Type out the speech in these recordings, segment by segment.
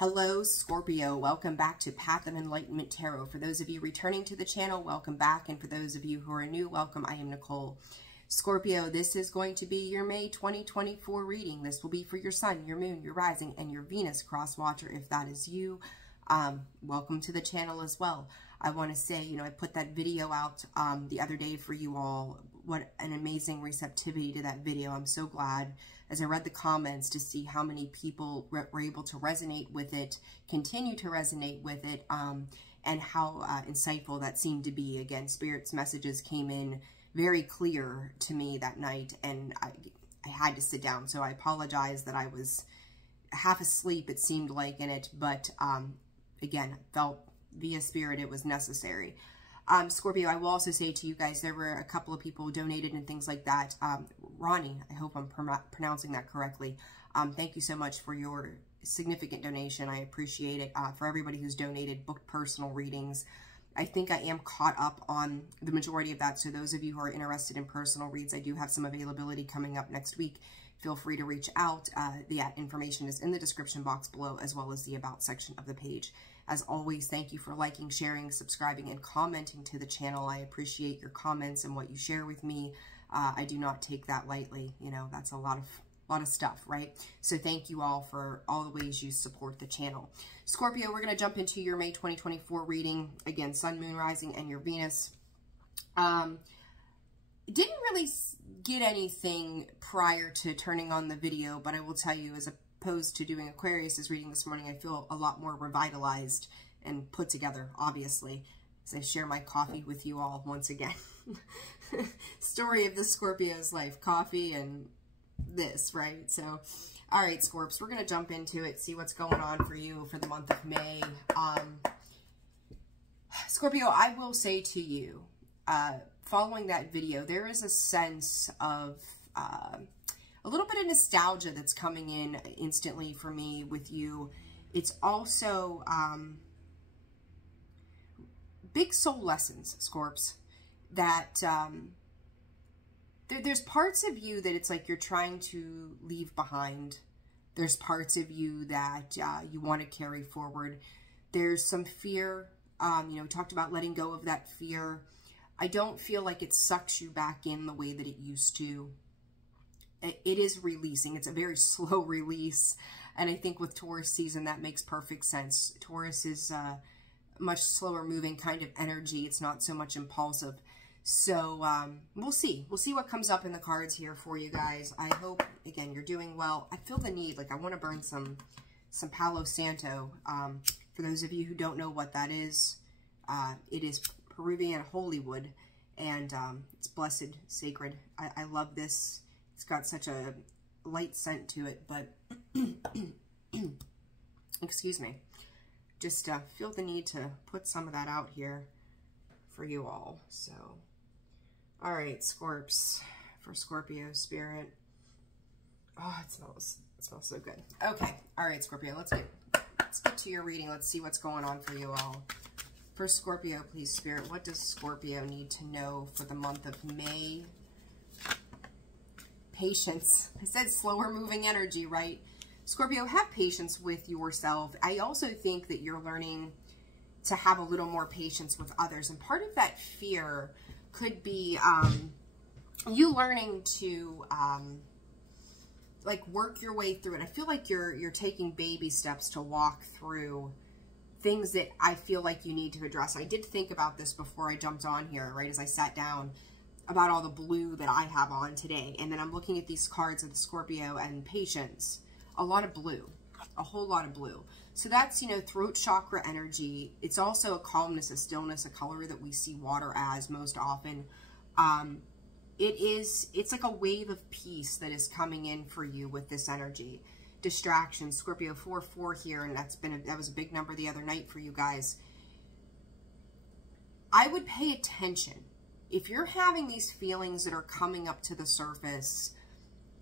Hello, Scorpio. Welcome back to Path of Enlightenment Tarot. For those of you returning to the channel, welcome back. And for those of you who are new, welcome. I am Nicole. Scorpio, this is going to be your May 2024 reading. This will be for your sun, your moon, your rising, and your Venus cross watcher. If that is you, welcome to the channel as well. I want to say, I put that video out the other day for you all. What an amazing receptivity to that video. I'm so glad as I read the comments to see how many people were able to resonate with it, continue to resonate with it, and how insightful that seemed to be. Again, Spirit's messages came in very clear to me that night, and I had to sit down. So I apologize that I was half asleep, it seemed like, in it, but again, felt via Spirit it was necessary. Scorpio, I will also say to you guys, there were a couple of people who donated and things like that. Ronnie, I hope I'm pronouncing that correctly. Thank you so much for your significant donation. I appreciate it. For everybody who's donated, booked personal readings, I think I am caught up on the majority of that. So those of you who are interested in personal reads, I do have some availability coming up next week. Feel free to reach out. The information is in the description box below, as well as the About section of the page. As always, thank you for liking, sharing, subscribing, and commenting to the channel. I appreciate your comments and what you share with me. I do not take that lightly. That's a lot of stuff, right? So thank you all for all the ways you support the channel. Scorpio, we're going to jump into your May 2024 reading. Again, Sun, Moon, Rising, and your Venus. Didn't really get anything prior to turning on the video, but I will tell you, as opposed to doing Aquarius's reading this morning, I feel a lot more revitalized and put together, obviously, as I share my coffee with you all once again. Story of the Scorpio's life, coffee and this, right? So, all right, Scorps, we're going to jump into it, see what's going on for you for the month of May. Scorpio, I will say to you, following that video, there is a sense of a little bit of nostalgia that's coming in instantly for me with you. It's also big soul lessons, Scorps, that there's parts of you that it's like you're trying to leave behind. There's parts of you that you want to carry forward. There's some fear. We talked about letting go of that fear. I don't feel like it sucks you back in the way that it used to. It is releasing. It's a very slow release. And I think with Taurus season, that makes perfect sense. Taurus is much slower moving kind of energy. It's not so much impulsive. So we'll see. We'll see what comes up in the cards here for you guys. I hope, again, you're doing well. I feel the need, like I want to burn some Palo Santo. For those of you who don't know what that is, it is Peruvian holy wood, and it's blessed, sacred. I love this. It's got such a light scent to it, but excuse me. Just feel the need to put some of that out here for you all. So, all right, Scorps, for Scorpio spirit. Oh, it smells so good. Okay, all right, Scorpio, let's get to your reading. Let's see what's going on for you all. For Scorpio, please, Spirit, what does Scorpio need to know for the month of May? Patience. I said slower moving energy, right? Scorpio, have patience with yourself. I also think that you're learning to have a little more patience with others. And part of that fear could be you learning to like work your way through it. I feel like you're taking baby steps to walk through things that I feel like you need to address. I did think about this before I jumped on here, right, as I sat down, about all the blue that I have on today. And then I'm looking at these cards of the Scorpio and patience. A lot of blue. A whole lot of blue. So that's, throat chakra energy. It's also a calmness, a stillness, a color that we see water as most often. It's like a wave of peace that is coming in for you with this energy. Distraction, Scorpio 4-4 here, and that was a big number the other night for you guys. I would pay attention. If you're having these feelings that are coming up to the surface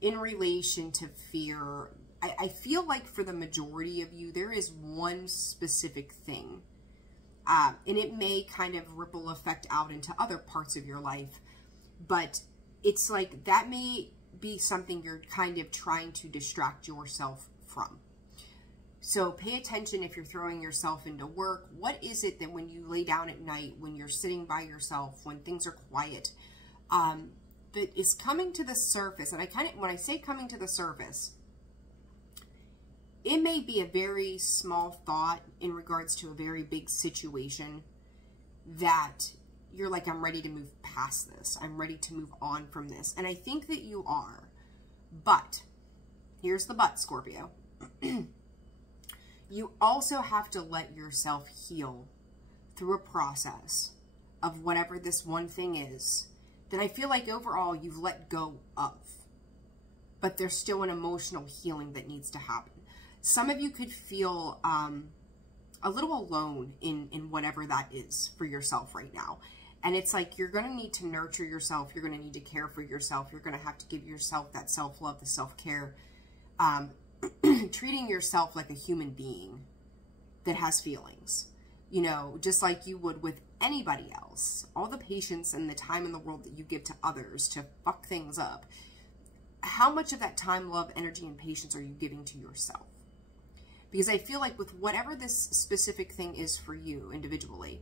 in relation to fear, I feel like for the majority of you, there is one specific thing. And it may kind of ripple effect out into other parts of your life. But it's like that may be something you're kind of trying to distract yourself from. So pay attention if you're throwing yourself into work. What is it that when you lay down at night, when you're sitting by yourself, when things are quiet, that is coming to the surface? And when I say coming to the surface, it may be a very small thought in regards to a very big situation that you're like, I'm ready to move past this. I'm ready to move on from this. And I think that you are. But here's the but, Scorpio. You also have to let yourself heal through a process of whatever this one thing is that I feel like overall you've let go of. But there's still an emotional healing that needs to happen. Some of you could feel a little alone in whatever that is for yourself right now. And it's like you're going to need to nurture yourself. You're going to need to care for yourself. You're going to have to give yourself that self-love, the self-care, treating yourself like a human being that has feelings, you know, just like you would with anybody else. All the patience and the time in the world that you give to others to fuck things up. How much of that time, love, energy, and patience are you giving to yourself? Because I feel like with whatever this specific thing is for you individually,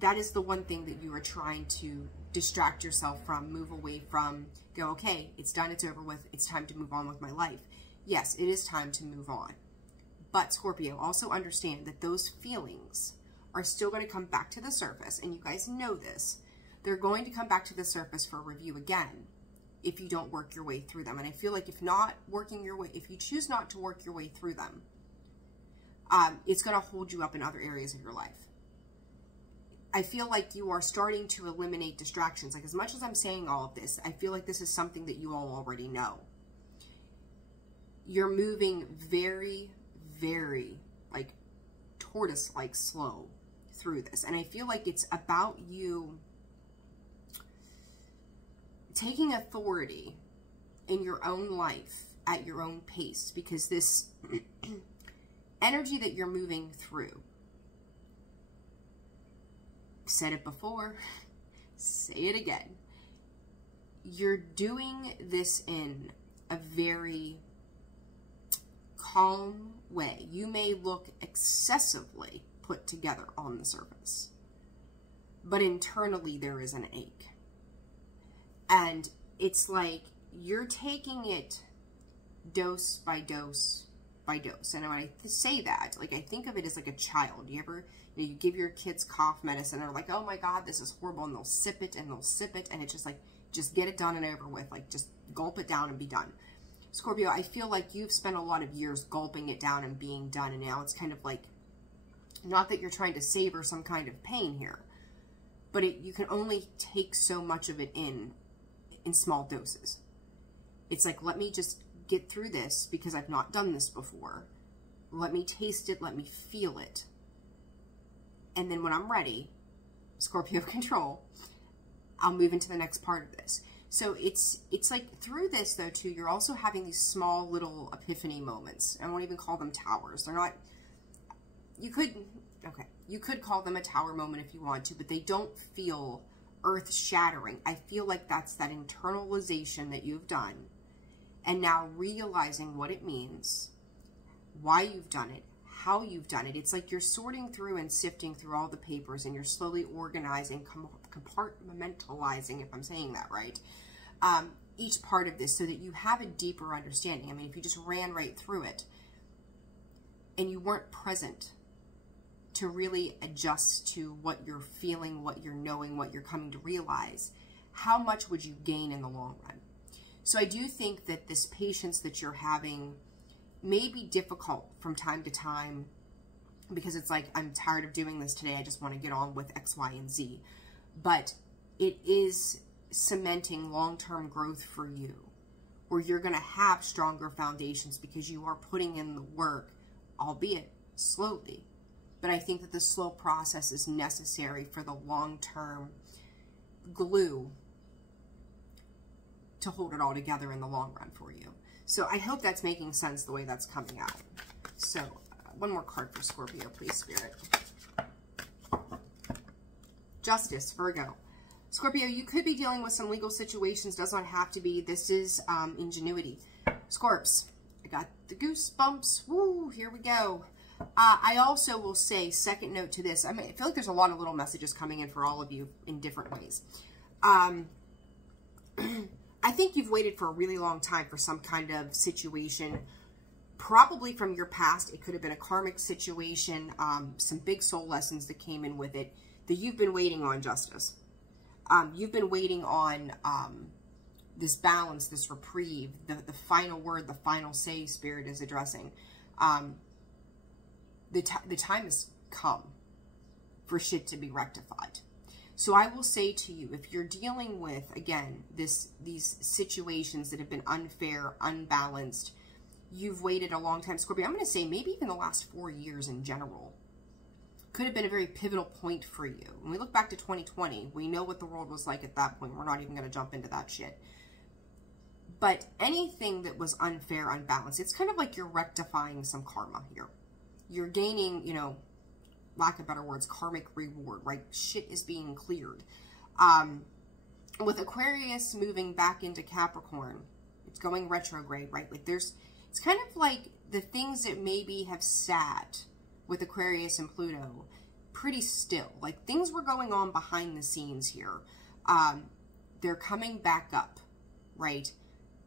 that is the one thing that you are trying to distract yourself from, move away from, go, okay, it's done, it's over with, it's time to move on with my life. Yes, it is time to move on. But Scorpio, also understand that those feelings are still going to come back to the surface, and you guys know this. They're going to come back to the surface for review again if you don't work your way through them. And I feel like if you choose not to work your way through them, it's going to hold you up in other areas of your life. I feel like you are starting to eliminate distractions. Like, as much as I'm saying all of this, I feel like this is something that you all already know. You're moving very, very, like, tortoise-like slow through this. And I feel like it's about you taking authority in your own life at your own pace, because this energy that you're moving through, said it before, say it again, you're doing this in a very calm way. You may look excessively put together on the surface, but internally there is an ache. And it's like you're taking it dose by dose by dose. And when I say that, like, I think of it as like a child. You give your kids cough medicine and they're like, oh my God, this is horrible. And they'll sip it and they'll sip it. And it's just like, just get it done and over with. Like, just gulp it down and be done. Scorpio, I feel like you've spent a lot of years gulping it down and being done. And now it's kind of like, not that you're trying to savor some kind of pain here, but you can only take so much of it in small doses. It's like, let me just get through this because I've not done this before. Let me taste it. Let me feel it. And then when I'm ready, Scorpio control, I'll move into the next part of this. So it's like through this though too, you're also having these small little epiphany moments. I won't even call them towers. They're not, you could call them a tower moment if you want to, but they don't feel earth shattering. I feel like that's that internalization that you've done. And now realizing what it means, why you've done it, how you've done it. It's like you're sorting through and sifting through all the papers, and you're slowly organizing, compartmentalizing, if I'm saying that right, each part of this so that you have a deeper understanding. I mean, if you just ran right through it and you weren't present to really adjust to what you're feeling, what you're knowing, what you're coming to realize, how much would you gain in the long run? So I do think that this patience that you're having may be difficult from time to time, because it's like, I'm tired of doing this today. I just want to get on with X, Y, and Z. But it is cementing long-term growth for you, where you're going to have stronger foundations because you are putting in the work, albeit slowly. But I think that the slow process is necessary for the long-term glue to hold it all together in the long run for you. So I hope that's making sense the way that's coming out. So one more card for Scorpio, please, Spirit. Justice, Virgo. Scorpio, you could be dealing with some legal situations. Does not have to be. This is ingenuity. Scorps, I got the goosebumps. Woo, here we go. I also will say, second note to this, I feel like there's a lot of little messages coming in for all of you in different ways. I think you've waited for a really long time for some kind of situation, probably from your past. It could have been a karmic situation, some big soul lessons that came in with it, that you've been waiting on justice. You've been waiting on this balance, this reprieve, the final word, the final say Spirit is addressing. The time has come for shit to be rectified. So I will say to you, if you're dealing with, again, these situations that have been unfair, unbalanced, you've waited a long time, Scorpio. I'm going to say maybe even the last 4 years in general could have been a very pivotal point for you. When we look back to 2020, we know what the world was like at that point. We're not even going to jump into that shit. But anything that was unfair, unbalanced, it's kind of like you're rectifying some karma here. You're gaining, you know, lack of better words, karmic reward, right? Shit is being cleared. With Aquarius moving back into Capricorn, it's going retrograde, right? Like it's kind of like the things that maybe have sat with Aquarius and Pluto pretty still. Like things were going on behind the scenes here. They're coming back up, right?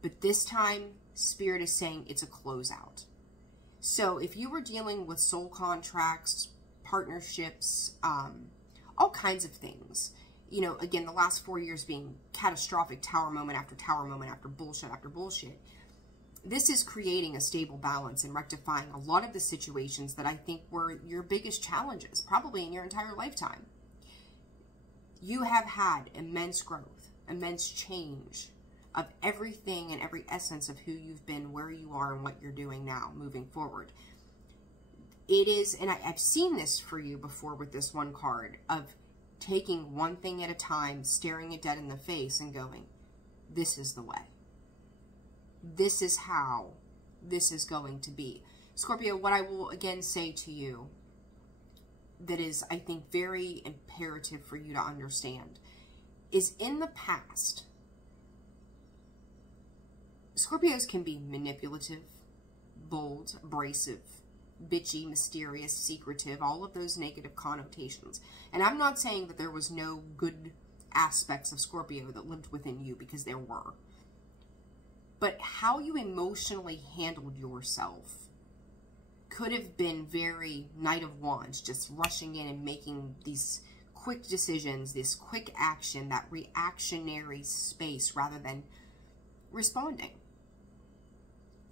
But this time, Spirit is saying it's a closeout. So if you were dealing with soul contracts, partnerships, all kinds of things, you know, again, the last 4 years being catastrophic, tower moment after tower moment after bullshit, this is creating a stable balance and rectifying a lot of the situations that I think were your biggest challenges, probably in your entire lifetime. You have had immense growth, immense change of everything and every essence of who you've been, where you are, and what you're doing now, moving forward. It is, and I've seen this for you before with this one card, of taking one thing at a time, staring it dead in the face and going, this is the way. This is how this is going to be. Scorpio, what I will again say to you that is, I think, very imperative for you to understand is in the past, Scorpios can be manipulative, bold, abrasive, bitchy, mysterious, secretive, all of those negative connotations. And I'm not saying that there was no good aspects of Scorpio that lived within you, because there were. But how you emotionally handled yourself could have been very Knight of Wands, just rushing in and making these quick decisions, this quick action, that reactionary space rather than responding.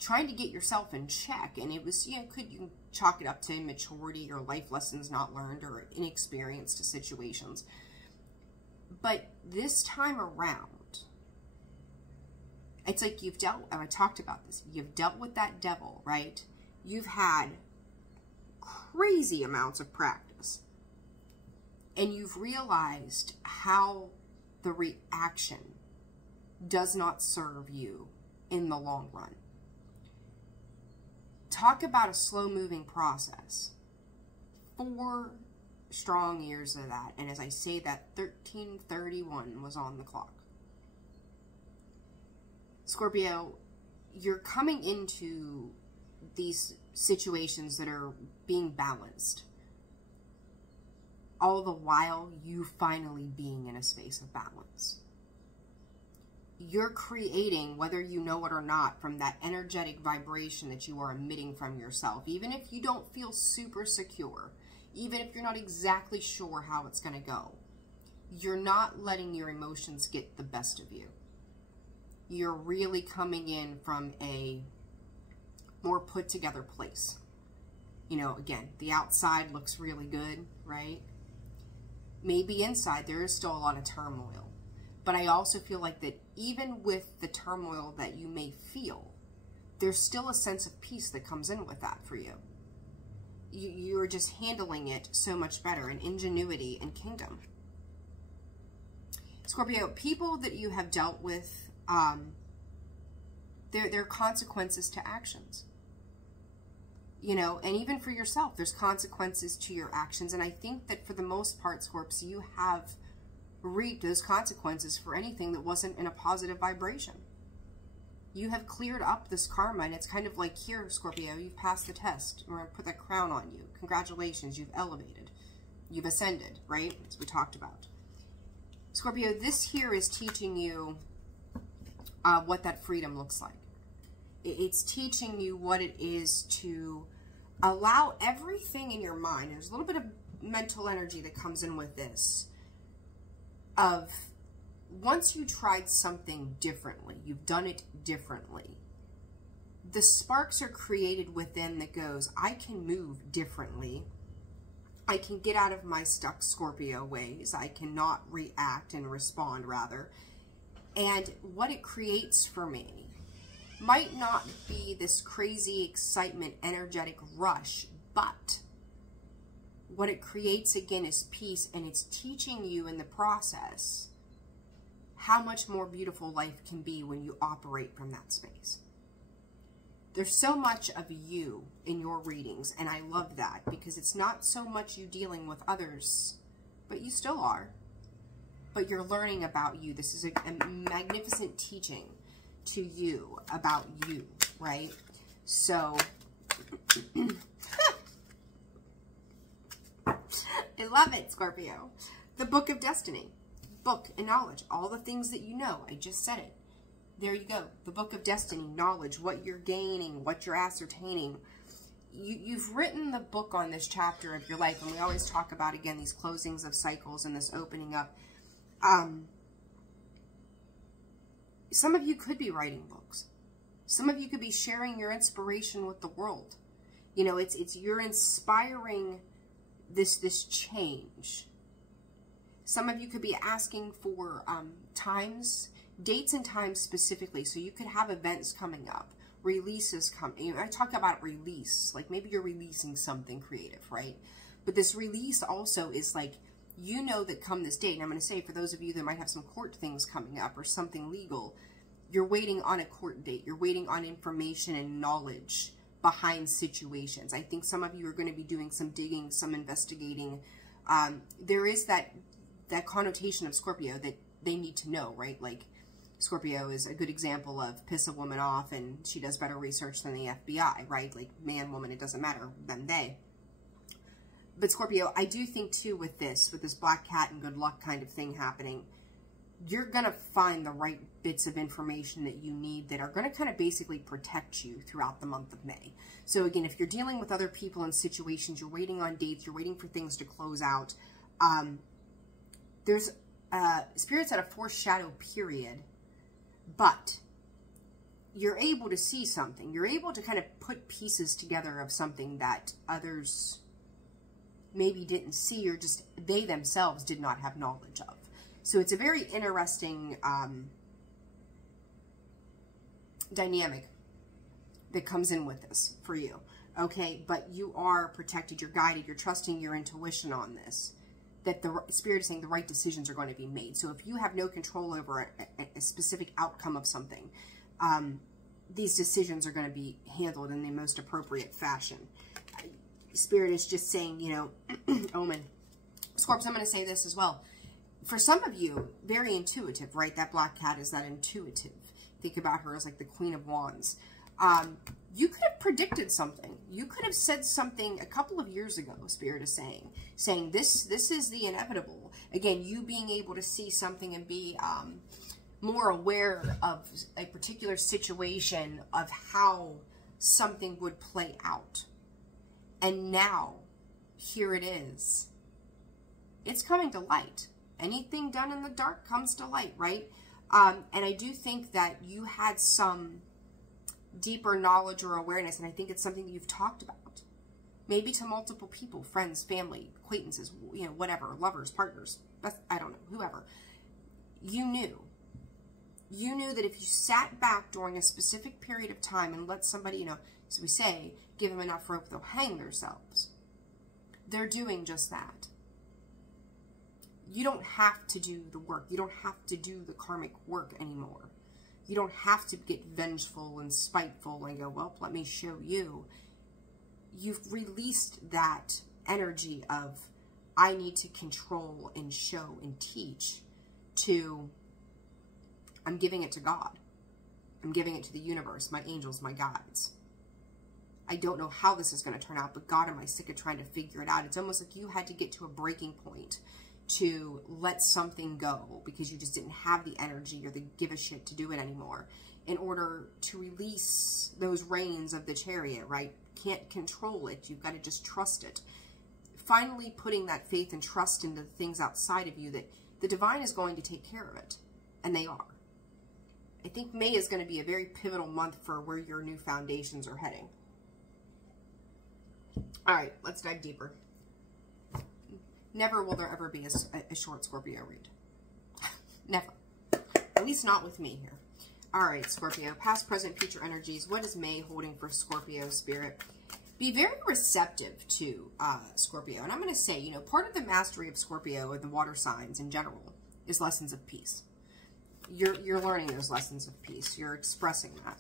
Trying to get yourself in check, and it was, you know, you can chalk it up to immaturity or life lessons not learned or inexperience to situations. But this time around, it's like you've dealt, and I talked about this, you've dealt with that devil, right? You've had crazy amounts of practice, and you've realized how the reaction does not serve you in the long run. Talk about a slow-moving process. 4 strong years of that. And as I say that, 1331 was on the clock. Scorpio, you're coming into these situations that are being balanced. All the while, you finally being in a space of balance. You're creating, whether you know it or not, from that energetic vibration that you are emitting from yourself. Even if you don't feel super secure, even if you're not exactly sure how it's going to go, you're not letting your emotions get the best of you. You're really coming in from a more put together place. You know, again, the outside looks really good, right? Maybe inside there is still a lot of turmoil. But I also feel like that even with the turmoil that you may feel, there's still a sense of peace that comes in with that for you. You're just handling it so much better, and ingenuity and kingdom. Scorpio, people that you have dealt with, there are consequences to actions. You know, and even for yourself, there's consequences to your actions. And I think that for the most part, Scorps, you have reap those consequences for anything that wasn't in a positive vibration. You have cleared up this karma, and it's kind of like, here, Scorpio, you've passed the test. We're going to put that crown on you. Congratulations, you've elevated. You've ascended, right? As we talked about. Scorpio, this here is teaching you what that freedom looks like. It's teaching you what it is to allow everything in your mind. There's a little bit of mental energy that comes in with this. Of once you tried something differently, you've done it differently, the sparks are created within that goes, I can move differently. I can get out of my stuck Scorpio ways. I cannot react and respond, rather. And what it creates for me might not be this crazy excitement, energetic rush, but what it creates again is peace, and it's teaching you in the process how much more beautiful life can be when you operate from that space. There's so much of you in your readings, and I love that, because it's not so much you dealing with others, but you still are. But you're learning about you. This is a magnificent teaching to you about you, right? So, I love it, Scorpio. The Book of Destiny. Book and knowledge. All the things that you know. I just said it. There you go. The Book of Destiny. Knowledge. What you're gaining. What you're ascertaining. You've written the book on this chapter of your life. And we always talk about, again, these closings of cycles and this opening up. Some of you could be writing books. Some of you could be sharing your inspiration with the world. You know, you're inspiring this change. Some of you could be asking for dates and times specifically. So you could have events coming up, releases coming. I talk about release, like maybe you're releasing something creative, right? But this release also is like, you know that come this date, and I'm going to say for those of you that might have some court things coming up or something legal, you're waiting on a court date. You're waiting on information and knowledge behind situations. I think some of you are going to be doing some digging, some investigating. There is that connotation of Scorpio that they need to know, right? Like Scorpio is a good example of piss a woman off and she does better research than the FBI, right? Like man, woman, it doesn't matter, than they. But Scorpio, I do think too with this black cat and good luck kind of thing happening, you're going to find the right bits of information that you need that are going to kind of basically protect you throughout the month of May. So again, if you're dealing with other people in situations, you're waiting on dates, you're waiting for things to close out, there's spirits at a foreshadow period, but you're able to see something. You're able to kind of put pieces together of something that others maybe didn't see, or just they themselves did not have knowledge of. So it's a very interesting dynamic that comes in with this for you. Okay, but you are protected, you're guided, you're trusting your intuition on this, that the Spirit is saying the right decisions are going to be made. So if you have no control over a specific outcome of something, these decisions are going to be handled in the most appropriate fashion. Spirit is just saying, you know, Omen. Scorps, I'm going to say this as well. For some of you, very intuitive, right? That black cat is that intuitive. Think about her as like the Queen of Wands. You could have predicted something. You could have said something a couple of years ago, Spirit is saying this is the inevitable. Again, you being able to see something and be more aware of a particular situation of how something would play out. And now, here it is. It's coming to light. Anything done in the dark comes to light, right? And I do think that you had some deeper knowledge or awareness, and I think it's something that you've talked about. Maybe to multiple people, friends, family, acquaintances, you know, whatever, lovers, partners, I don't know, whoever. You knew. You knew that if you sat back during a specific period of time and let somebody, you know, as we say, give them enough rope, they'll hang themselves. They're doing just that. You don't have to do the work. You don't have to do the karmic work anymore. You don't have to get vengeful and spiteful and go, well, let me show you. You've released that energy of, I need to control and show and teach, to, I'm giving it to God. I'm giving it to the universe, my angels, my guides. I don't know how this is going to turn out, but God, am I sick of trying to figure it out? It's almost like you had to get to a breaking point to let something go because you just didn't have the energy or the give a shit to do it anymore in order to release those reins of the chariot, right? Can't control it. You've got to just trust it. Finally putting that faith and trust into the things outside of you that the divine is going to take care of it. And they are. I think May is going to be a very pivotal month for where your new foundations are heading. All right, let's dive deeper. Never will there ever be a short Scorpio read. Never. At least not with me here. All right, Scorpio. Past, present, future energies. What is May holding for Scorpio spirit? Be very receptive to Scorpio. And I'm going to say, you know, part of the mastery of Scorpio or the water signs in general is lessons of peace. You're learning those lessons of peace. You're expressing that.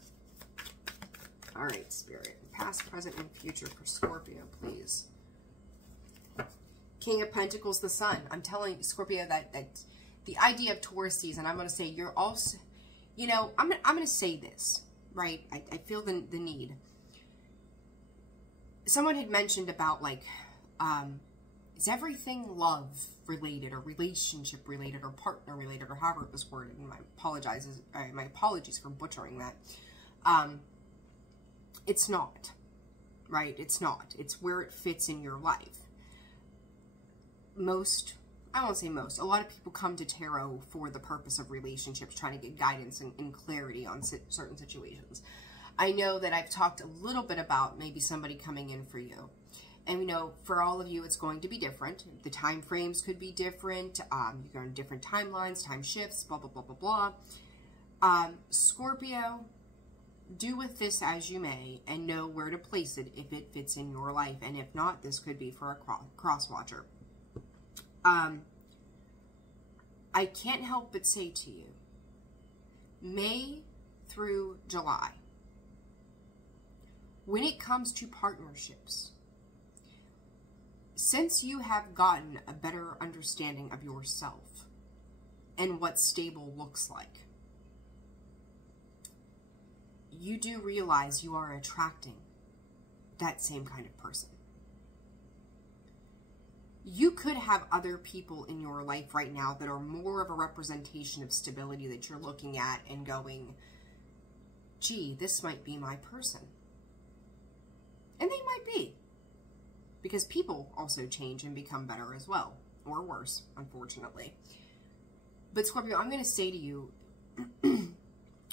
All right, Spirit. Past, present, and future for Scorpio, please. King of Pentacles, the Sun. I'm telling you, Scorpio, that the idea of Taurus season, I'm going to say you're also, you know, I'm going to say this, right? I feel the need. Someone had mentioned about, like, is everything love related or relationship related or partner related or however it was worded? And my apologies for butchering that. It's not, right? It's not. It's where it fits in your life. I won't say most, a lot of people come to tarot for the purpose of relationships, trying to get guidance and clarity on certain situations. I know that I've talked a little bit about maybe somebody coming in for you. And we know for all of you, it's going to be different. The time frames could be different. You're on different timelines, time shifts, blah, blah, blah, blah, blah. Scorpio, do with this as you may and know where to place it if it fits in your life. And if not, this could be for a cross-watcher. I can't help but say to you, May through July, when it comes to partnerships, since you have gotten a better understanding of yourself and what stable looks like, you do realize you are attracting that same kind of person. You could have other people in your life right now that are more of a representation of stability that you're looking at and going, gee, this might be my person. And they might be. Because people also change and become better as well. Or worse, unfortunately. But Scorpio, I'm going to say to you,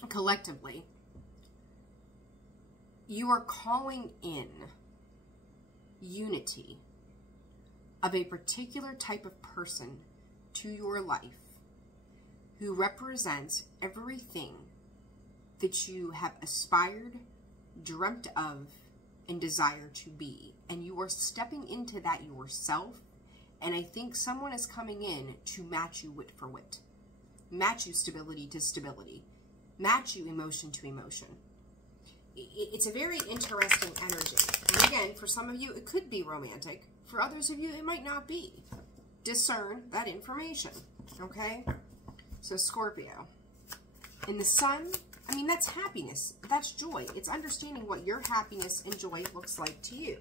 collectively, you are calling in unity of a particular type of person to your life who represents everything that you have aspired, dreamt of, and desire to be. And you are stepping into that yourself. And I think someone is coming in to match you wit for wit. Match you stability to stability. Match you emotion to emotion. It's a very interesting energy. And again, for some of you, it could be romantic. For others of you, it might not be. Discern that information, okay? So Scorpio. In the Sun, I mean, that's happiness. That's joy. It's understanding what your happiness and joy looks like to you.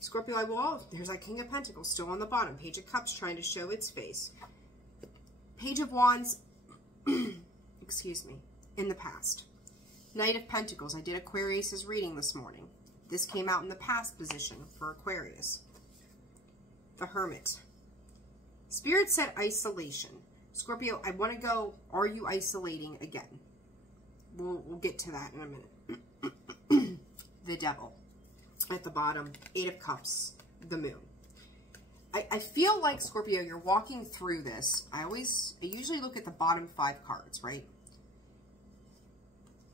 Scorpio, there's that King of Pentacles still on the bottom. Page of Cups trying to show its face. Page of Wands, excuse me, in the past. Knight of Pentacles. I did Aquarius's reading this morning. This came out in the past position for Aquarius. The Hermit. Spirit said isolation. Scorpio, I want to go, are you isolating again? We'll get to that in a minute. The Devil. At the bottom, 8 of Cups. The Moon. I feel like, Scorpio, you're walking through this. I usually look at the bottom 5 cards, right?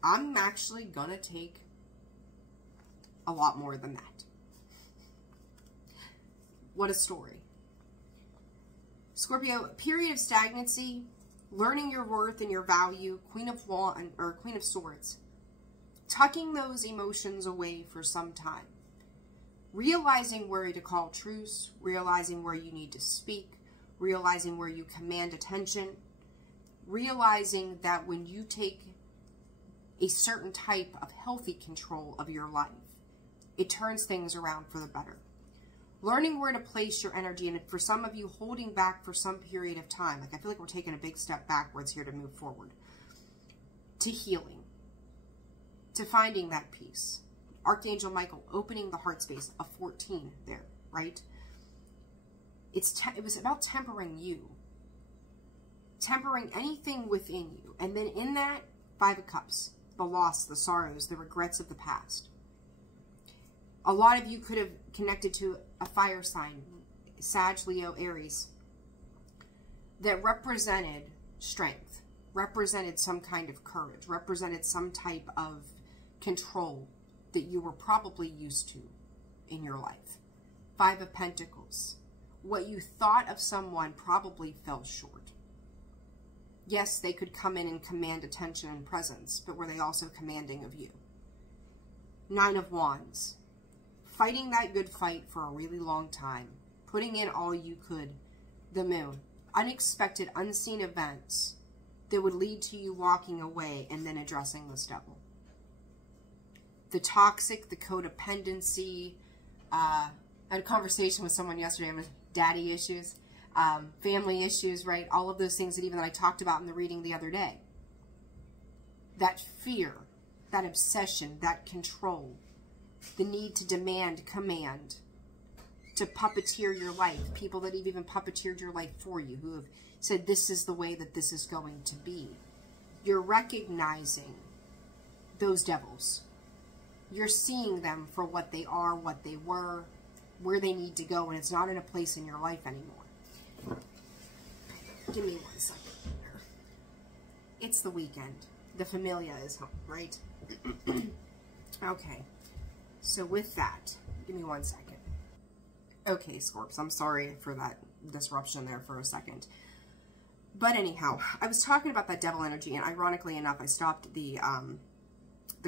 I'm actually going to take a lot more than that. What a story. Scorpio, period of stagnancy, learning your worth and your value, Queen of Swords, tucking those emotions away for some time, realizing where to call truce, realizing where you need to speak, realizing where you command attention, realizing that when you take a certain type of healthy control of your life. It turns things around for the better. Learning where to place your energy, and for some of you, holding back for some period of time. Like, I feel like we're taking a big step backwards here to move forward. To healing. To finding that peace. Archangel Michael opening the heart space of 14 there, right? It was about tempering you. Tempering anything within you. And then in that, 5 of Cups. The loss, the sorrows, the regrets of the past. A lot of you could have connected to a fire sign, Sag, Leo, Aries, that represented strength, represented some kind of courage, represented some type of control that you were probably used to in your life. 5 of Pentacles. What you thought of someone probably fell short. Yes, they could come in and command attention and presence, but were they also commanding of you? 9 of Wands. Fighting that good fight for a really long time. Putting in all you could. The Moon. Unexpected, unseen events that would lead to you walking away and then addressing this devil. The toxic, the codependency. I had a conversation with someone yesterday with daddy issues, family issues, right? All of those things that I talked about in the reading the other day. That fear, that obsession, that control. The need to demand, command, to puppeteer your life. People that have even puppeteered your life for you, who have said this is the way that this is going to be. You're recognizing those devils. You're seeing them for what they are, what they were, where they need to go, and it's not in a place in your life anymore. Give me 1 second here. It's the weekend. The familia is home, right? Okay. So with that, give me 1 second. Okay, Scorps, I'm sorry for that disruption there for a second. But anyhow, I was talking about that devil energy, and ironically enough, I stopped the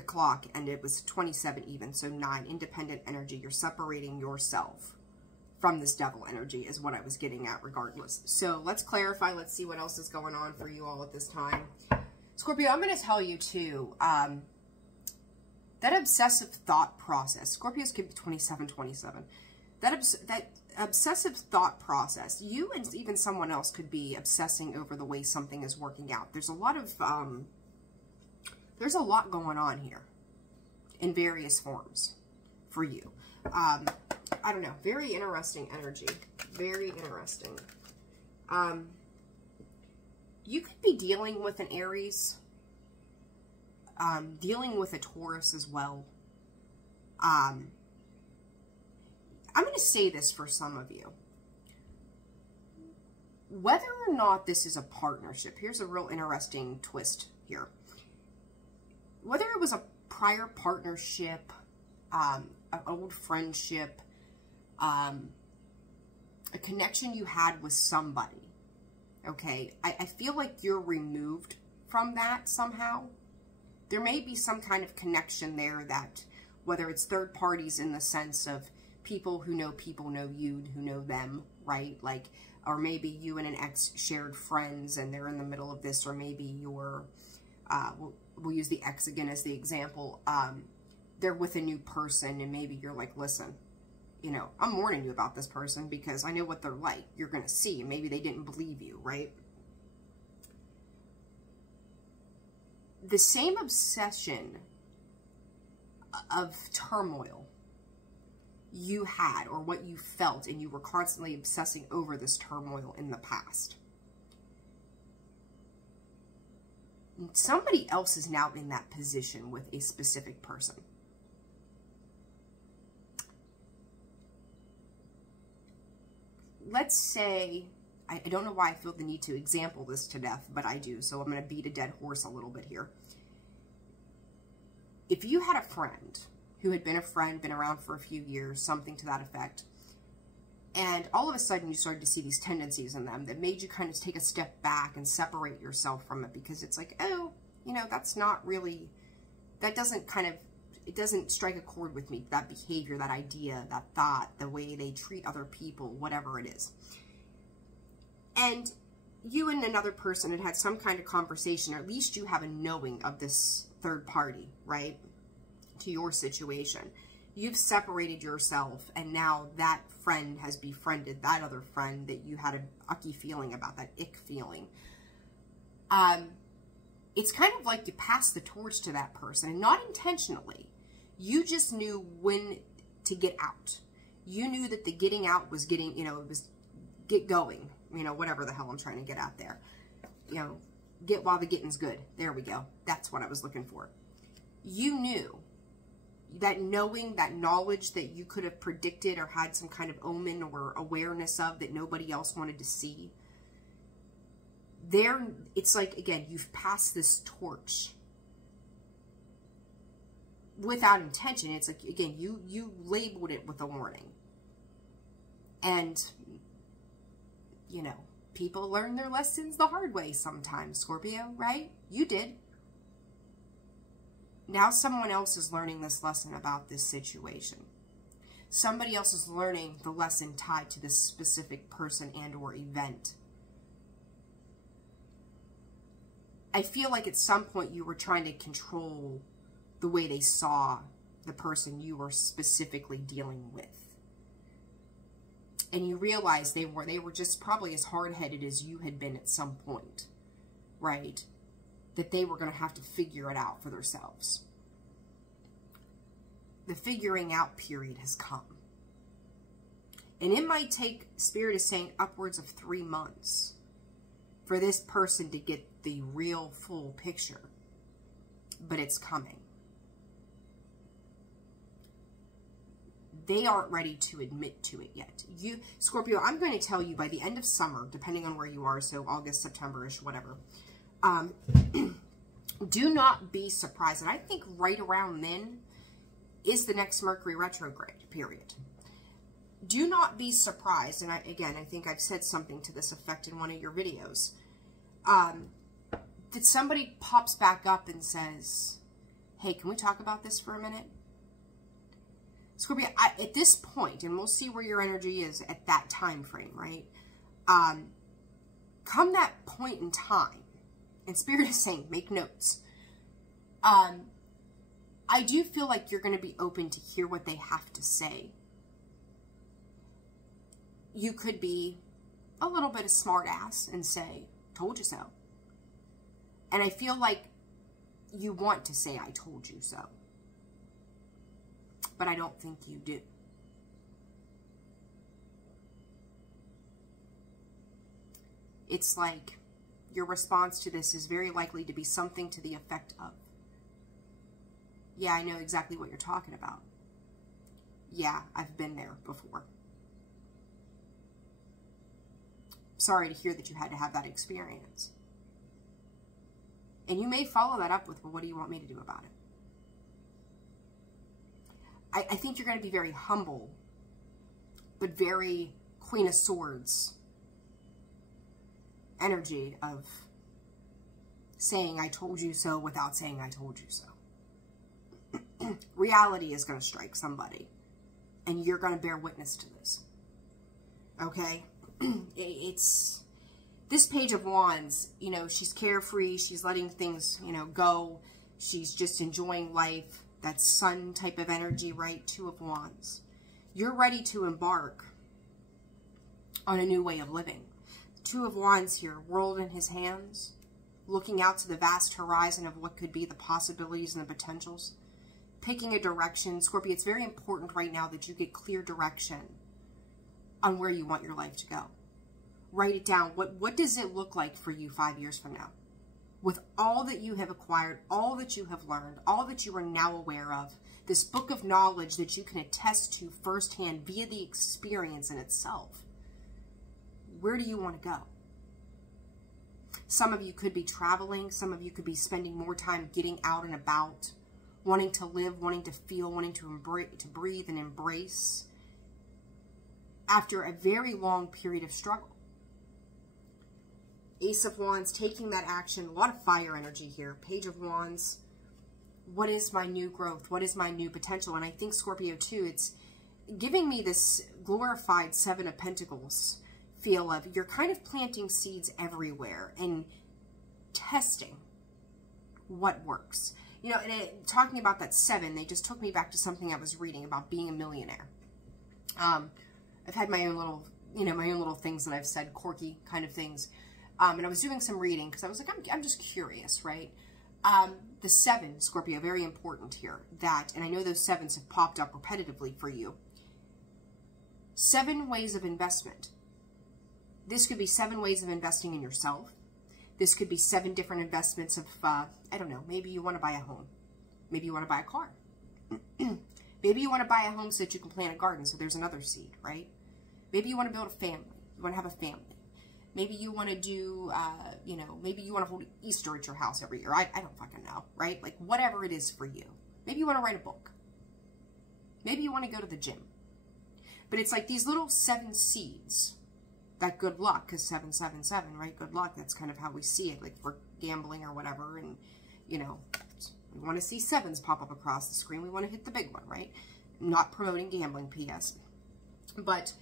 clock, and it was 27 even, so 9, independent energy. You're separating yourself from this devil energy is what I was getting at regardless. So let's clarify. Let's see what else is going on for you all at this time. Scorpio, I'm going to tell you too, that obsessive thought process, Scorpios could be 27. That obsessive thought process, you and even someone else could be obsessing over the way something is working out. There's a lot of, there's a lot going on here in various forms for you. I don't know, very interesting energy, very interesting. You could be dealing with an Aries, dealing with a Taurus as well. I'm going to say this for some of you. Whether or not this is a partnership, here's a real interesting twist here. Whether it was a prior partnership, an old friendship, a connection you had with somebody, okay? I feel like you're removed from that somehow. There may be some kind of connection there that, whether it's third parties in the sense of people who know you, who know them, right? Like, or maybe you and an ex shared friends and they're in the middle of this, or maybe you're, we'll use the ex again as the example, they're with a new person and maybe you're like, listen, you know, I'm warning you about this person because I know what they're like. You're going to see, and maybe they didn't believe you, right? The same obsession of turmoil you had, or what you felt, and you were constantly obsessing over this turmoil in the past. Somebody else is now in that position with a specific person. Let's say, I don't know why I feel the need to example this to death, but I do, so I'm going to beat a dead horse a little bit here. If you had a friend who had been a friend, been around for a few years, something to that effect, and all of a sudden you started to see these tendencies in them that made you kind of take a step back and separate yourself from it, because it's like, oh, you know, that's not really, that doesn't kind of, it doesn't strike a chord with me, that behavior, that idea, that thought, the way they treat other people, whatever it is. And you and another person had had some kind of conversation, or at least you have a knowing of this third party, right, to your situation. You've separated yourself, and now that friend has befriended that other friend that you had a ucky feeling about, that ick feeling. It's kind of like you pass the torch to that person, and not intentionally. You just knew when to get out. You knew that the getting out was getting, it was get going, whatever the hell I'm trying to get out there. Get while the getting's good. There we go. That's what I was looking for. You knew that knowledge that you could have predicted or had some kind of omen or awareness of that nobody else wanted to see. It's like, again, you've passed this torch without intention. It's like, again, you labeled it with a warning. And, people learn their lessons the hard way sometimes, Scorpio, right? You did. Now someone else is learning this lesson about this situation. Somebody else is learning the lesson tied to this specific person and or event. I feel like at some point you were trying to control the way they saw the person you were specifically dealing with. And you realize they were just probably as hard-headed as you had been at some point, right? That they were going to have to figure it out for themselves. The figuring out period has come. And it might take, Spirit is saying, upwards of 3 months for this person to get the real full picture. But it's coming. They aren't ready to admit to it yet. Scorpio, I'm going to tell you by the end of summer, depending on where you are, so August, September-ish, whatever, do not be surprised. And I think right around then is the next Mercury retrograde period. Do not be surprised, and I think I've said something to this effect in one of your videos, that somebody pops back up and says, hey, can we talk about this for a minute? Scorpio, at this point, and we'll see where your energy is at that time frame, right? Come that point in time, and Spirit is saying, make notes. I do feel like you're going to be open to hear what they have to say. You could be a little bit of smart ass and say, told you so. And I feel like you want to say, I told you so. But I don't think you do. It's like your response to this is very likely to be something to the effect of, yeah, I know exactly what you're talking about. Yeah, I've been there before. Sorry to hear that you had to have that experience. And you may follow that up with, well, what do you want me to do about it? I think you're going to be very humble, but very Queen of Swords energy of saying, I told you so, without saying, I told you so. Reality is going to strike somebody, and you're going to bear witness to this. Okay? It's this Page of Wands, she's carefree, she's letting things, go. She's just enjoying life. That sun type of energy, right? 2 of Wands. You're ready to embark on a new way of living. 2 of Wands here, world in his hands, looking out to the vast horizon of what could be the possibilities and the potentials. Picking a direction. Scorpio, it's very important right now that you get clear direction on where you want your life to go. Write it down. What does it look like for you 5 years from now? With all that you have acquired, all that you have learned, all that you are now aware of, this book of knowledge that you can attest to firsthand via the experience in itself. Where do you want to go? Some of you could be traveling. Some of you could be spending more time getting out and about, wanting to live, wanting to feel, wanting to breathe and embrace after a very long period of struggle. Ace of Wands, taking that action. A lot of fire energy here. Page of Wands. What is my new growth? What is my new potential? And I think, Scorpio, too, it's giving me this glorified 7 of Pentacles feel of you're kind of planting seeds everywhere and testing what works. You know, and talking about that 7, they just took me back to something I was reading about being a millionaire. I've had my own little, you know, my own little things that I've said, quirky kind of things. And I was doing some reading because I was like, I'm just curious, right? The 7, Scorpio, very important here. That, and I know those 7s have popped up repetitively for you. 7 ways of investment. This could be 7 ways of investing in yourself. This could be 7 different investments of, I don't know, maybe you want to buy a home. Maybe you want to buy a car. Maybe you want to buy a home so that you can plant a garden, so there's another seed, right? Maybe you want to build a family. You want to have a family. Maybe you want to do, you know, maybe you want to hold Easter at your house every year. I don't fucking know, right? Like, whatever it is for you. Maybe you want to write a book. Maybe you want to go to the gym. But it's like these little 7 seeds. That good luck, because 777, right? Good luck, that's kind of how we see it, like for gambling or whatever. And, you know, we want to see 7s pop up across the screen. We want to hit the big one, right? Not promoting gambling, P.S. But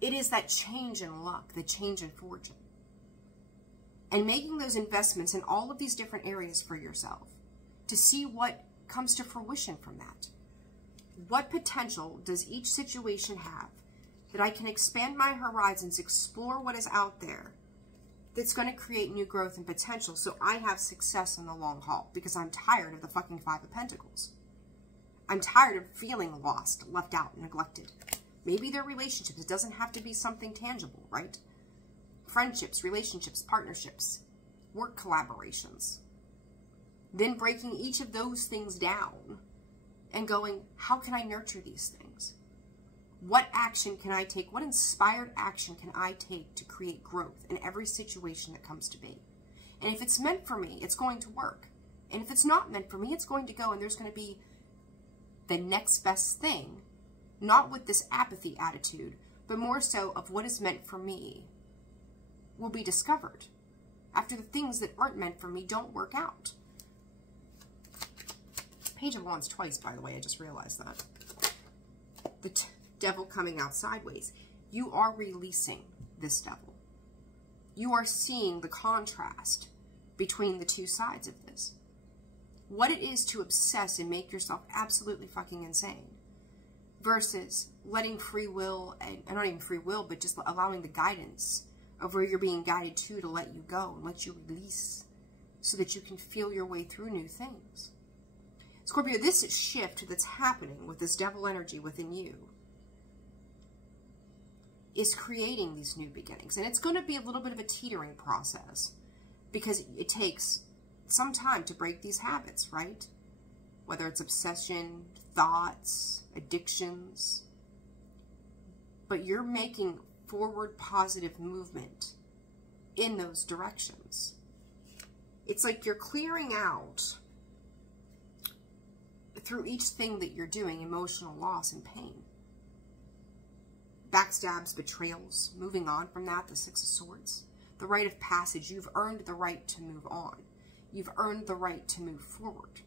it is that change in luck, the change in fortune. And making those investments in all of these different areas for yourself to see what comes to fruition from that. What potential does each situation have that I can expand my horizons, explore what is out there that's going to create new growth and potential so I have success in the long haul, because I'm tired of the fucking 5 of Pentacles. I'm tired of feeling lost, left out, neglected. Maybe they're relationships. It doesn't have to be something tangible, right? Friendships, relationships, partnerships, work collaborations. Then breaking each of those things down and going, how can I nurture these things? What action can I take? What inspired action can I take to create growth in every situation that comes to be? And if it's meant for me, it's going to work. And if it's not meant for me, it's going to go, and there's going to be the next best thing, not with this apathy attitude, but more so of what is meant for me will be discovered after the things that aren't meant for me don't work out. Page of Wands twice, by the way, I just realized that. The devil coming out sideways. You are releasing this devil. You are seeing the contrast between the 2 sides of this. What it is to obsess and make yourself absolutely fucking insane versus letting free will, and not even free will, but just allowing the guidance of where you're being guided to let you go and let you release so that you can feel your way through new things. Scorpio, this shift that's happening with this devil energy within you is creating these new beginnings. And it's going to be a little bit of a teetering process because it takes some time to break these habits, right? Whether it's obsession, thoughts, addictions. But you're making forward positive movement in those directions. It's like you're clearing out through each thing that you're doing emotional loss and pain. Backstabs, betrayals, moving on from that, the 6 of Swords. The rite of passage, you've earned the right to move on. You've earned the right to move forward.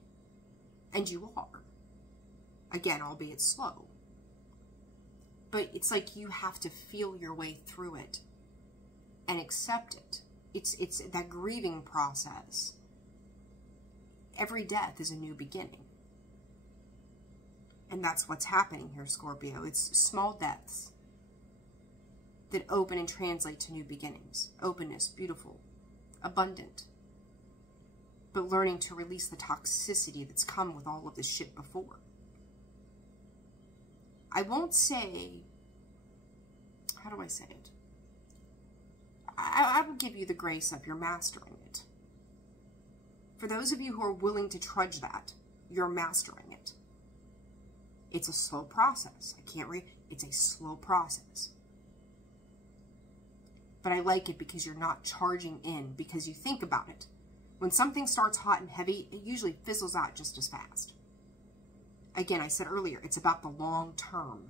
And you are. Again, albeit slow. But it's like you have to feel your way through it and accept it. It's that grieving process. Every death is a new beginning. And that's what's happening here, Scorpio. It's small deaths that open and translate to new beginnings. Openness, beautiful, abundant. But learning to release the toxicity that's come with all of this shit before. I won't say, how do I say it? I will give you the grace of you're mastering it. For those of you who are willing to trudge that, you're mastering it. It's a slow process. It's a slow process. But I like it because you're not charging in, because you think about it. When something starts hot and heavy, it usually fizzles out just as fast. Again, I said earlier, it's about the long term.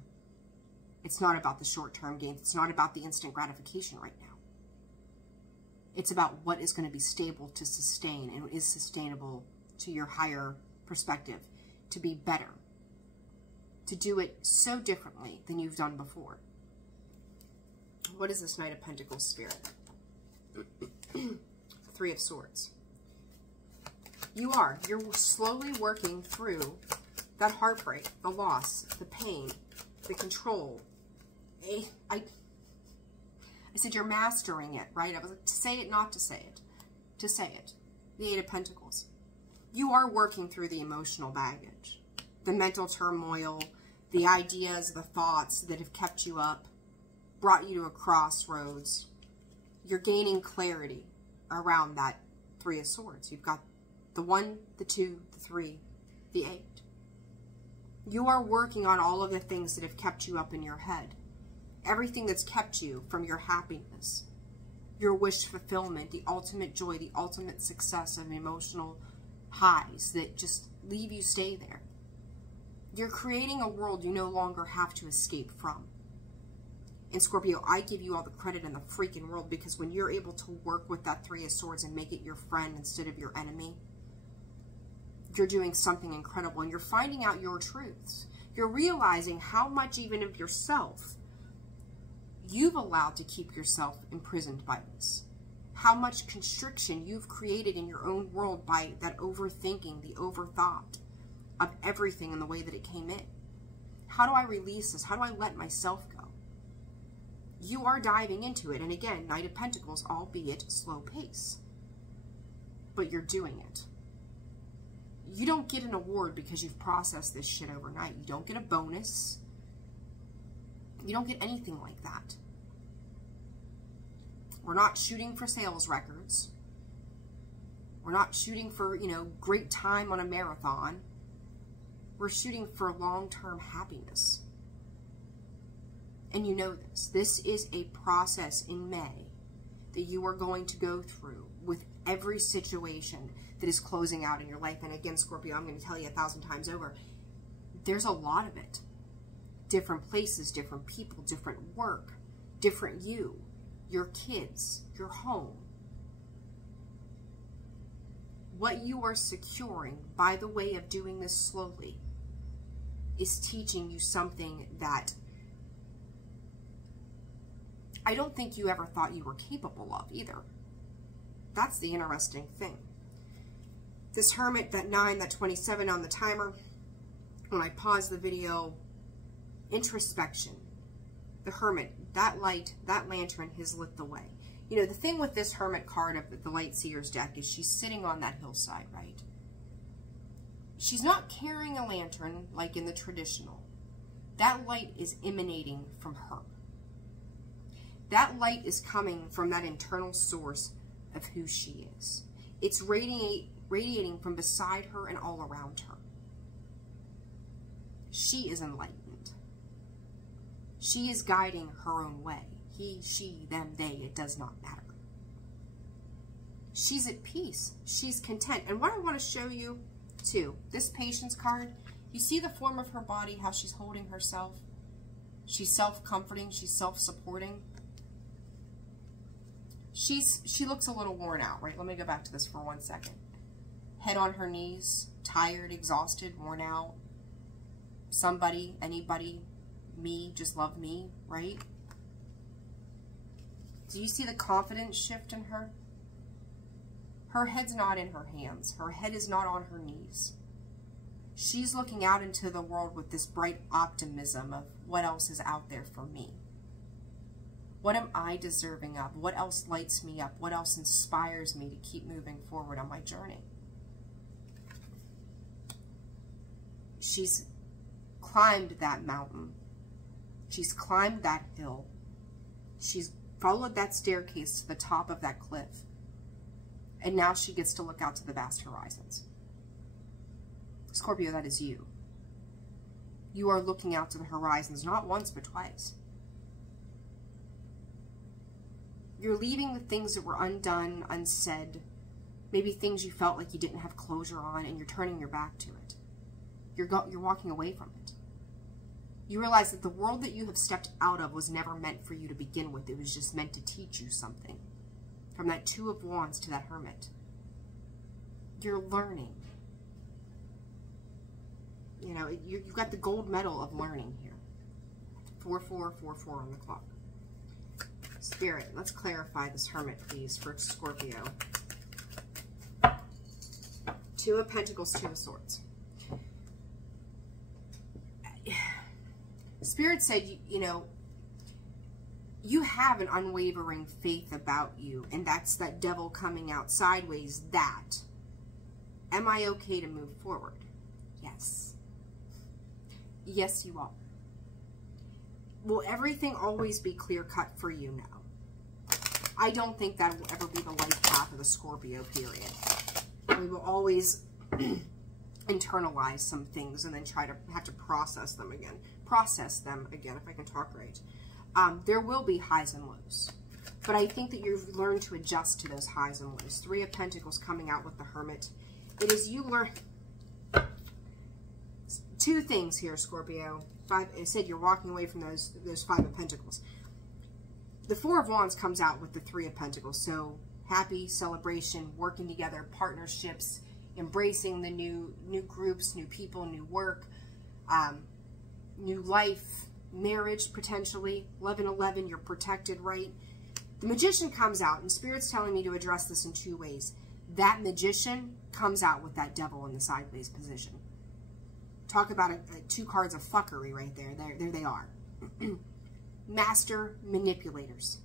It's not about the short-term gains. It's not about the instant gratification right now. It's about what is going to be stable to sustain and is sustainable to your higher perspective, to be better, to do it so differently than you've done before. What is this Knight of Pentacles spirit? 3 of Swords. You are. You're slowly working through that heartbreak, the loss, the pain, the control. I said you're mastering it, right? I was like, to say it, not to say it. To say it. The Eight of Pentacles. You are working through the emotional baggage, the mental turmoil, the ideas, the thoughts that have kept you up, brought you to a crossroads. You're gaining clarity around that Three of Swords. You've got the 1, the 2, the 3, the 8. You are working on all of the things that have kept you up in your head. Everything that's kept you from your happiness, your wish fulfillment, the ultimate joy, the ultimate success of emotional highs that just leave you stay there. You're creating a world you no longer have to escape from. And Scorpio, I give you all the credit in the freaking world, because when you're able to work with that Three of Swords and make it your friend instead of your enemy, you're doing something incredible, and you're finding out your truths. You're realizing how much even of yourself you've allowed to keep yourself imprisoned by this. How much constriction you've created in your own world by that overthinking, the overthought of everything in the way that it came in. How do I release this? How do I let myself go? You are diving into it. And again, Knight of Pentacles, albeit slow pace. But you're doing it. You don't get an award because you've processed this shit overnight. You don't get a bonus. You don't get anything like that. We're not shooting for sales records. We're not shooting for, you know, great time on a marathon. We're shooting for long-term happiness. And you know this. This is a process in May that you are going to go through with every situation that is closing out in your life. And again, Scorpio, I'm going to tell you 1,000 times over, there's a lot of it. Different places, different people, different work, different you, your kids, your home. What you are securing by the way of doing this slowly is teaching you something that I don't think you ever thought you were capable of either. That's the interesting thing. This Hermit, that 9, that 27 on the timer, when I pause the video, introspection, the Hermit, that light, that lantern has lit the way. You know, the thing with this Hermit card of the Light Seer's deck is she's sitting on that hillside, right? She's not carrying a lantern like in the traditional. That light is emanating from her. That light is coming from that internal source of who she is. It's radiating from beside her and all around her. She is enlightened. She is guiding her own way. He, she, them, they, it does not matter. She's at peace. She's content. And what I want to show you, too, this Patience card, you see the form of her body, how she's holding herself. She's self-comforting. She's self-supporting. She looks a little worn out, right? Let me go back to this for 1 second. Head on her knees, tired, exhausted, worn out. Somebody, anybody, me, just love me, right? Do you see the confidence shift in her? Her head's not in her hands. Her head is not on her knees. She's looking out into the world with this bright optimism of what else is out there for me. What am I deserving of? What else lights me up? What else inspires me to keep moving forward on my journey? She's climbed that mountain. She's climbed that hill. She's followed that staircase to the top of that cliff. And now she gets to look out to the vast horizons. Scorpio, that is you. You are looking out to the horizons, not once, but twice. You're leaving the things that were undone, unsaid, maybe things you felt like you didn't have closure on, and you're turning your back to it. You're walking away from it. You realize that the world that you have stepped out of was never meant for you to begin with. It was just meant to teach you something. From that Two of Wands to that Hermit. You're learning. You know, you've got the gold medal of learning here. 4444 on the clock. Spirit, let's clarify this Hermit, please, for Scorpio. Two of Pentacles, Two of Swords. Spirit said, you know, you have an unwavering faith about you, and that's that devil coming out sideways. That, am I okay to move forward? Yes. Yes, you are. Will everything always be clear-cut for you now? I don't think that will ever be the life path of the Scorpio period. We will always internalize some things and then have to process them again. Process them again, if I can talk right. There will be highs and lows. But I think that you've learned to adjust to those highs and lows. Three of Pentacles coming out with the Hermit. It is you learn... Two things here, Scorpio. Five. I said you're walking away from those Five of Pentacles. The Four of Wands comes out with the Three of Pentacles. So happy, celebration, working together, partnerships, embracing the new groups, new people, new work, new life, marriage potentially. 11-11, you're protected, right? The Magician comes out, and Spirit's telling me to address this in two ways. That Magician comes out with that devil in the sideways position. Talk about two cards of fuckery right there. There they are. Master manipulators.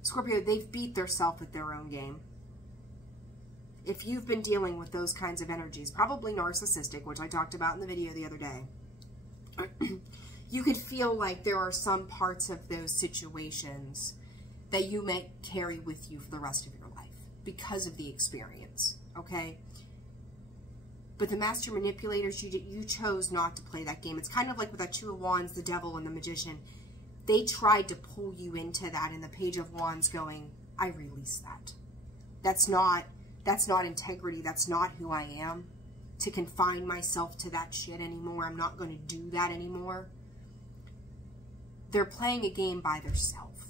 Scorpio, they've beat themselves at their own game. If you've been dealing with those kinds of energies, probably narcissistic, which I talked about in the video the other day, you could feel like there are some parts of those situations that you may carry with you for the rest of your life because of the experience, okay? But the Master Manipulators, you chose not to play that game. It's kind of like with that Two of Wands, the Devil, and the Magician. They tried to pull you into that, and the Page of Wands going, I release that. That's not integrity. That's not who I am. To confine myself to that shit anymore. I'm not going to do that anymore. They're playing a game by themselves.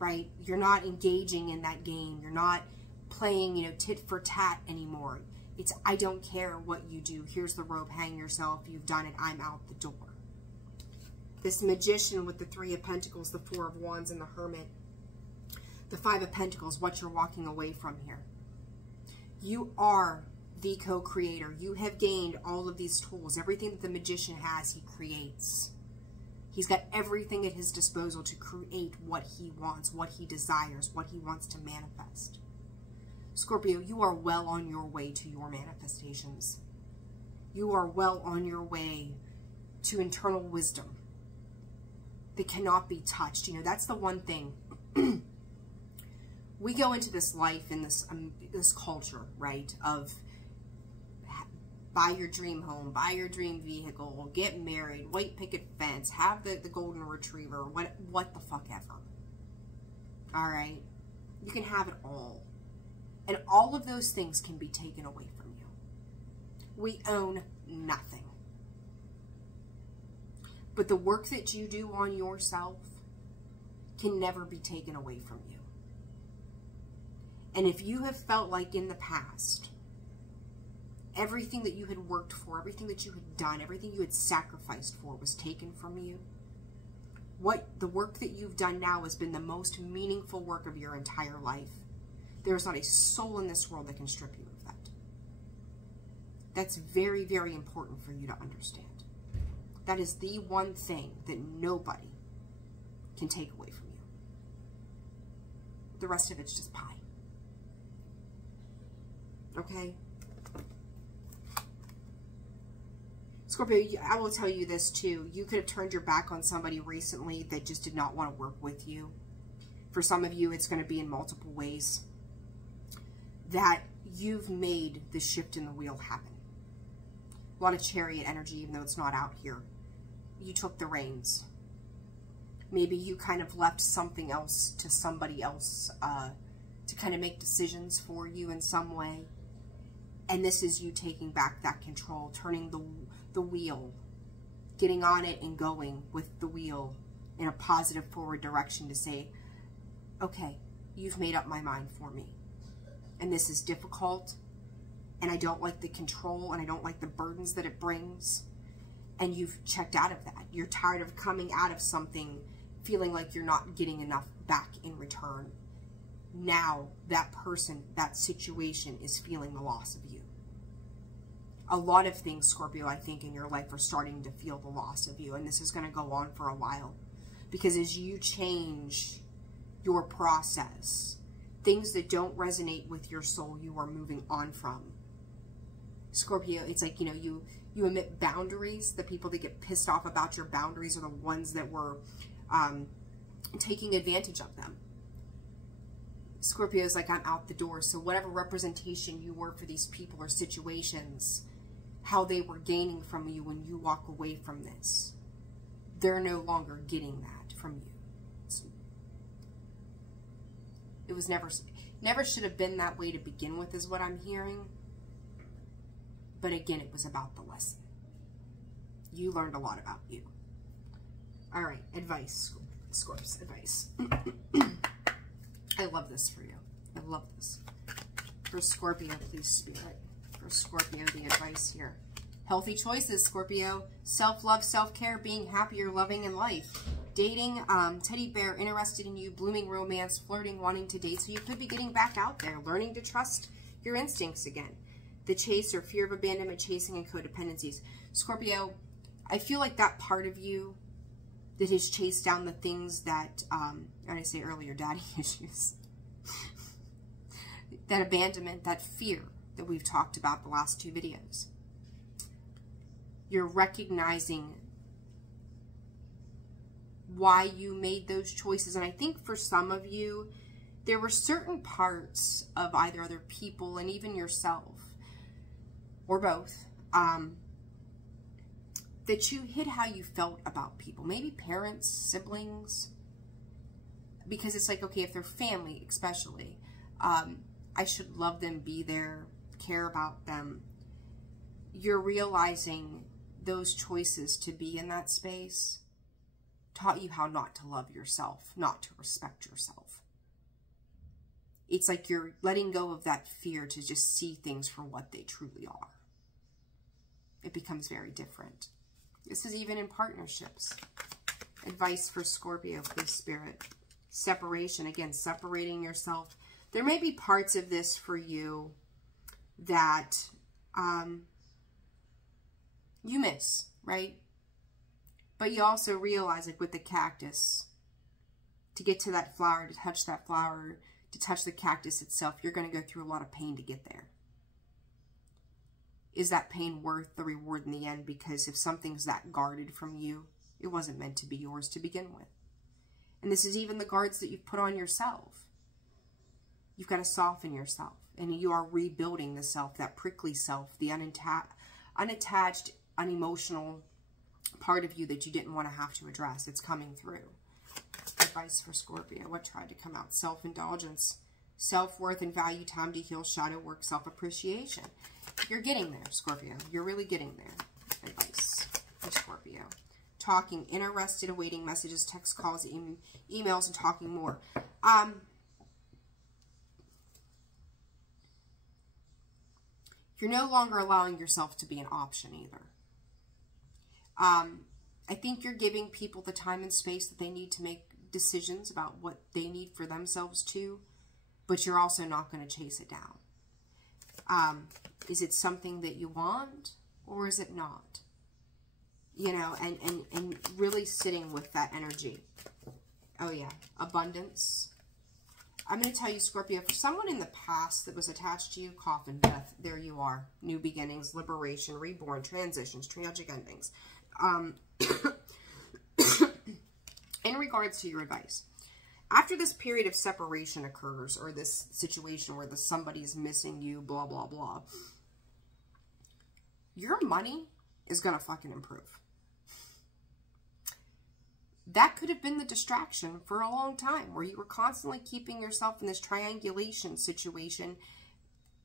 Right? You're not engaging in that game. You're not playing, you know, tit for tat anymore. It's, I don't care what you do. Here's the rope. Hang yourself. You've done it. I'm out the door. This Magician with the Three of Pentacles, the Four of Wands, and the Hermit. The Five of Pentacles, what you're walking away from here. You are the co-creator. You have gained all of these tools. Everything that the Magician has, he creates. He's got everything at his disposal to create what he wants, what he desires, what he wants to manifest. Scorpio, you are well on your way to your manifestations. You are well on your way to internal wisdom that cannot be touched. You know, that's the one thing. We go into this life in this culture, right, of buy your dream home, buy your dream vehicle, get married, white picket fence, have the golden retriever, what the fuck ever. All right? You can have it all. And all of those things can be taken away from you. We own nothing. But the work that you do on yourself can never be taken away from you. And if you have felt like in the past, everything that you had worked for, everything that you had done, everything you had sacrificed for was taken from you, the work that you've done now has been the most meaningful work of your entire life. There is not a soul in this world that can strip you of that. That's very, very important for you to understand. That is the one thing that nobody can take away from you. The rest of it's just pie. Okay? Scorpio, I will tell you this too. You could have turned your back on somebody recently that just did not want to work with you. For some of you, it's going to be in multiple ways. That you've made the shift in the wheel happen. A lot of Chariot energy, even though it's not out here. You took the reins. Maybe you kind of left something else to somebody else to kind of make decisions for you in some way. And this is you taking back that control, turning the wheel, getting on it and going with the wheel in a positive forward direction to say, okay, you've made up my mind for me. And this is difficult, and I don't like the control, and I don't like the burdens that it brings. And you've checked out of that. You're tired of coming out of something feeling like you're not getting enough back in return. now that person, that situation is feeling the loss of you. A lot of things, Scorpio, I think in your life are starting to feel the loss of you. And this is going to go on for a while. Because as you change your process, things that don't resonate with your soul, you are moving on from. Scorpio, it's like, you know, you emit boundaries. The people that get pissed off about your boundaries are the ones that were taking advantage of them. Scorpio is like, I'm out the door. So whatever representation you were for these people or situations, how they were gaining from you when you walk away from this, they're no longer getting that from you. It was never should have been that way to begin with, is what I'm hearing. But again, it was about the lesson. You learned a lot about you. All right, advice, Scorps, advice. I love this for you. I love this. For Scorpio, please, Spirit. For Scorpio, the advice here. Healthy choices, Scorpio. Self-love, self-care, being happier, loving in life. Dating, teddy bear, interested in you, blooming romance, flirting, wanting to date. So you could be getting back out there, learning to trust your instincts again. The chase or fear of abandonment, chasing, and codependencies. Scorpio, I feel like that part of you that has chased down the things that, I say earlier, daddy issues. That abandonment, that fear that we've talked about the last 2 videos. You're recognizing why you made those choices. And I think for some of you, there were certain parts of either other people and even yourself, or both, that you hid how you felt about people. Maybe parents, siblings. Because it's like, okay, if they're family especially, I should love them, be there, care about them. You're realizing those choices to be in that space taught you how not to love yourself, not to respect yourself. It's like you're letting go of that fear to just see things for what they truly are. It becomes very different. This is even in partnerships. Advice for Scorpio, please, Spirit. Separation. Again, separating yourself. There may be parts of this for you that you miss, right? But you also realize, like with the cactus, to get to that flower, to touch that flower, to touch the cactus itself, you're going to go through a lot of pain to get there. Is that pain worth the reward in the end? Because if something's that guarded from you, it wasn't meant to be yours to begin with. And this is even the guards that you've put on yourself. You've got to soften yourself. And you are rebuilding the self, that prickly self, the unattached, unemotional part of you that you didn't want to have to address. It's coming through. Advice for Scorpio. What tried to come out? Self-indulgence, self-worth and value, time to heal, shadow work, self-appreciation. You're getting there, Scorpio. You're really getting there. Advice for Scorpio. Talking, interested, awaiting messages, text, calls, emails, and talking more. You're no longer allowing yourself to be an option either. I think you're giving people the time and space that they need to make decisions about what they need for themselves too, but you're also not going to chase it down. Is it something that you want, or is it not? You know, and really sitting with that energy. Oh yeah, abundance. I'm going to tell you, Scorpio, for someone in the past that was attached to you, coffin, death, there you are. New beginnings, liberation, reborn, transitions, tragic endings. In regards to your advice, after this period of separation occurs, or this situation where somebody's missing you, blah, blah, blah, your money is going to fucking improve. That could have been the distraction for a long time, where you were constantly keeping yourself in this triangulation situation.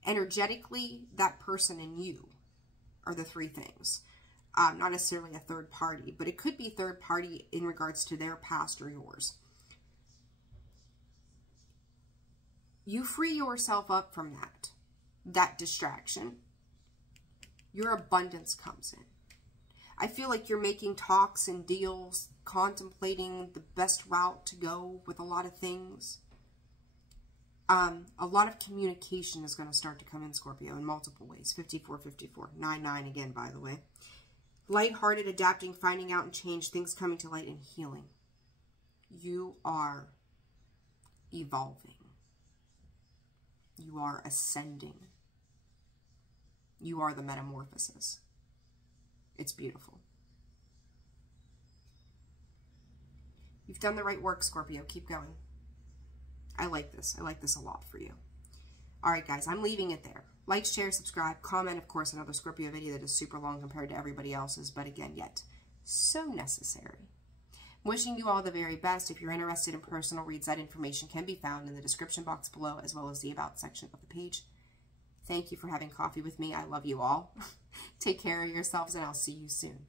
Energetically, that person and you are the 3 things. Not necessarily a third party, but it could be third party in regards to their past or yours. You free yourself up from that distraction. Your abundance comes in. I feel like you're making talks and deals, contemplating the best route to go with a lot of things. A lot of communication is going to start to come in, Scorpio, in multiple ways. 5454. 99 again, by the way. Lighthearted, adapting, finding out and change, things coming to light, and healing. You are evolving. You are ascending. You are the metamorphosis. It's beautiful. You've done the right work, Scorpio. Keep going. I like this. I like this a lot for you. All right, guys, I'm leaving it there. Like, share, subscribe, comment, of course, another Scorpio video that is super long compared to everybody else's, but again, yet so necessary. Wishing you all the very best. If you're interested in personal reads, that information can be found in the description box below, as well as the About section of the page. Thank you for having coffee with me. I love you all. Take care of yourselves, and I'll see you soon.